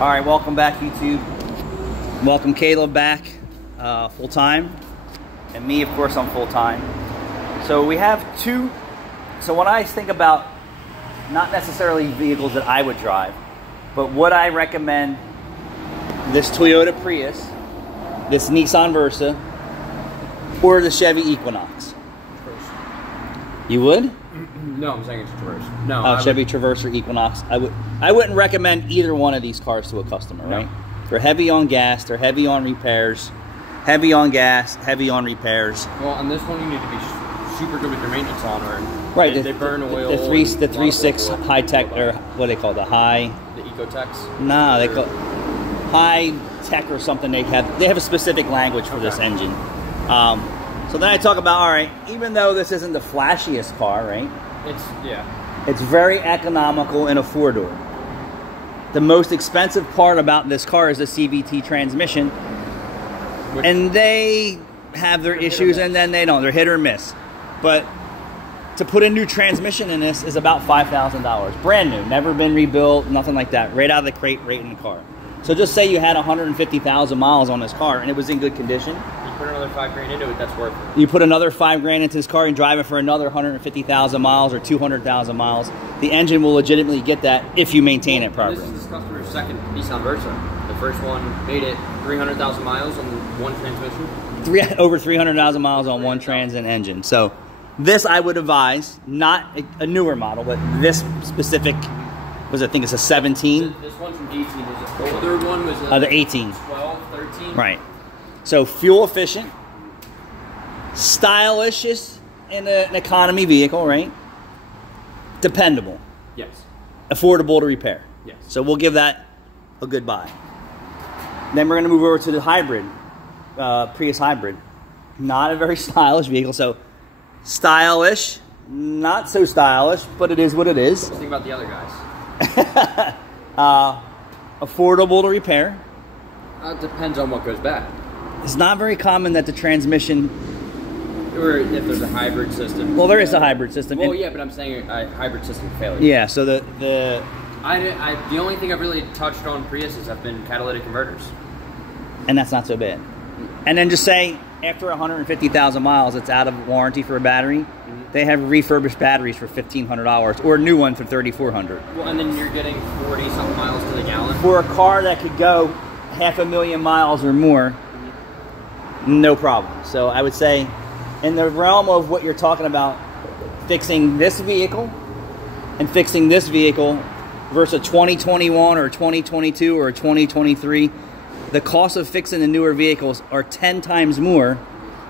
All right, welcome back, YouTube. Welcome Caleb back full-time. And me, of course, I'm full-time. So we have two. So when I think about not necessarily vehicles that I would drive, but would I recommend this Toyota Prius, this Nissan Versa, or the Chevy Equinox? Traverse. You would? No, I'm saying it's Traverse. No, Chevy Traverse or Equinox. I wouldn't recommend either one of these cars to a customer, right? They're heavy on gas, they're heavy on repairs, heavy on gas, heavy on repairs. Well, on this one you need to be super good with your maintenance on, or right, they burn oil. The 3.6 high tech, or what do they call it, the Ecotex? No, they call it high tech or something. They have a specific language for this engine. So then I talk about, all right, even though this isn't the flashiest car, right? It's very economical in a four-door. The most expensive part about this car is the CVT transmission, and they have their issues, and then they don't. They're hit or miss. But to put a new transmission in this is about $5,000. Brand new, never been rebuilt, nothing like that. Right out of the crate, right in the car. So just say you had 150,000 miles on this car and it was in good condition. You put another $5,000 into it, that's worth it. You put another $5,000 into this car and drive it for another 150,000 miles or 200,000 miles. The engine will legitimately get that if you maintain it properly. This is this customer's second Nissan Versa. The first one made it 300,000 miles on one transmission. Over 300,000 miles on one trans and engine. So this I would advise, not a newer model, but this specific, I think it's a 17. This one's from 18. The older one was the 18. 12, 13. Right. So fuel efficient, stylish in an economy vehicle, right? Dependable. Yes. Affordable to repair. Yes. So we'll give that a good buy. Then we're going to move over to the hybrid, Prius hybrid. Not a very stylish vehicle. So stylish, not so stylish, but it is what it is. Think about the other guys. Affordable to repair. It depends on what goes bad. It's not very common that the transmission, or if there's a hybrid system. Well, there is a hybrid system. Well, yeah, but I'm saying a hybrid system failure. Yeah, so the only thing I've really touched on Priuses have been catalytic converters. And that's not so bad. And then just say, after 150,000 miles, it's out of warranty for a battery. They have refurbished batteries for $1,500 or a new one for $3,400. Well, and then you're getting 40-something miles to the gallon. For a car that could go 500,000 miles or more, no problem. So I would say, in the realm of what you're talking about, fixing this vehicle and fixing this vehicle versus a 2021 or 2022 or a 2023, the cost of fixing the newer vehicles are 10 times more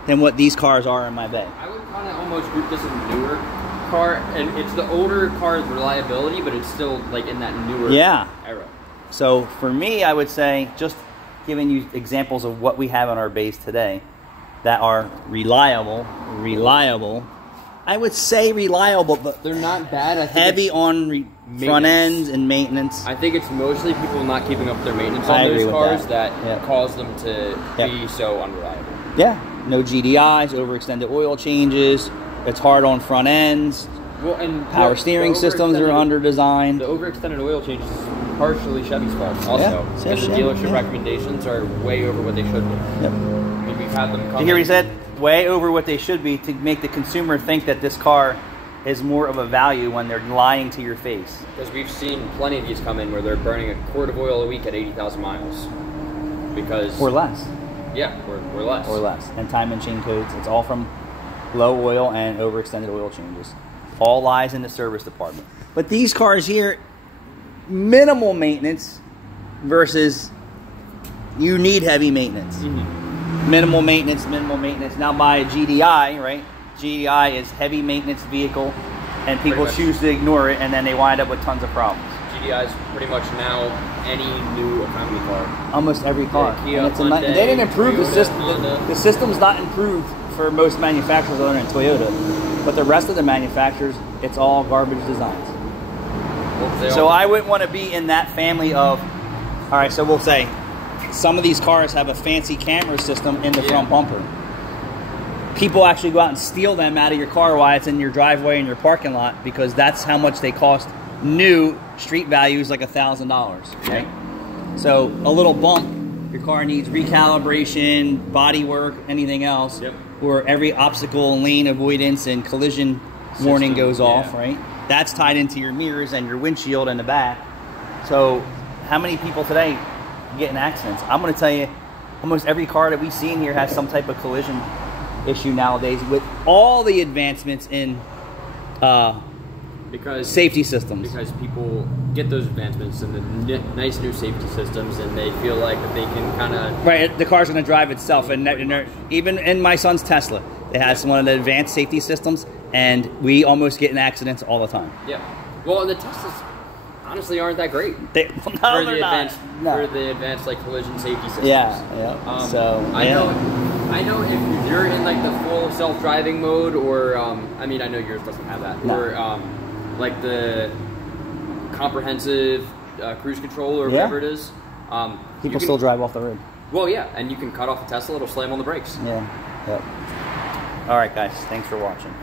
than what these cars are in my bay. I would kind of almost group this as a newer car, and it's the older car's reliability, but it's still like in that newer era. So for me, I would say, just giving you examples of what we have on our base today that are reliable. I would say reliable, but they're not bad. I think heavy on front ends and maintenance. I think it's mostly people not keeping up their maintenance on those cars that cause them to be so unreliable. Yeah, no GDIs, overextended oil changes. It's hard on front ends. Well, and power steering systems are under designed. The overextended oil changes is partially Chevy's fault also. Because the dealership recommendations are way over what they should be. Yep. I mean, we've had them come. Did you hear what he said? Way over what they should be, to make the consumer think that this car is more of a value when they're lying to your face. Because we've seen plenty of these come in where they're burning a quart of oil a week at 80,000 miles. Because... Or less. Yeah, or less. Or less. And time and chain codes. It's all from low oil and overextended oil changes. All lies in the service department. But these cars here, minimal maintenance versus you need heavy maintenance. Minimal maintenance, minimal maintenance. Now buy a GDI, right? GDI is heavy maintenance vehicle, and people choose to ignore it, and then they wind up with tons of problems. GDI is pretty much now any new economy car. Almost every car. Kia, and Hyundai, they didn't improve the system. The system's not improved for most manufacturers other than Toyota. But the rest of the manufacturers, it's all garbage designs. So I wouldn't want to be in that family of, all right, so we'll say, some of these cars have a fancy camera system in the front bumper. People actually go out and steal them out of your car while it's in your driveway and your parking lot, because that's how much they cost. New street value is like $1,000. Okay? So a little bump, your car needs recalibration, body work, anything else. Yep. Or every obstacle, lane avoidance, and collision warning goes off, right? That's tied into your mirrors and your windshield in the back. So how many people today get in accidents? I'm going to tell you, almost every car that we see in here has some type of collision issue nowadays with all the advancements in safety systems. Because people get those advancements and the nice new safety systems, and they feel like that they can kind of... Right, the car's going to drive itself. And even in my son's Tesla, it has one of the advanced safety systems, and we almost get in accidents all the time. Yeah. Well, the Teslas honestly aren't that great. For the advanced like collision safety systems. Yeah. I know if you're in like the full self-driving mode, or I mean, I know yours doesn't have that, or like the comprehensive cruise control or whatever it is. People still drive off the road. Well, yeah, and you can cut off a Tesla; it'll slam on the brakes. Yeah. Yep. All right, guys. Thanks for watching.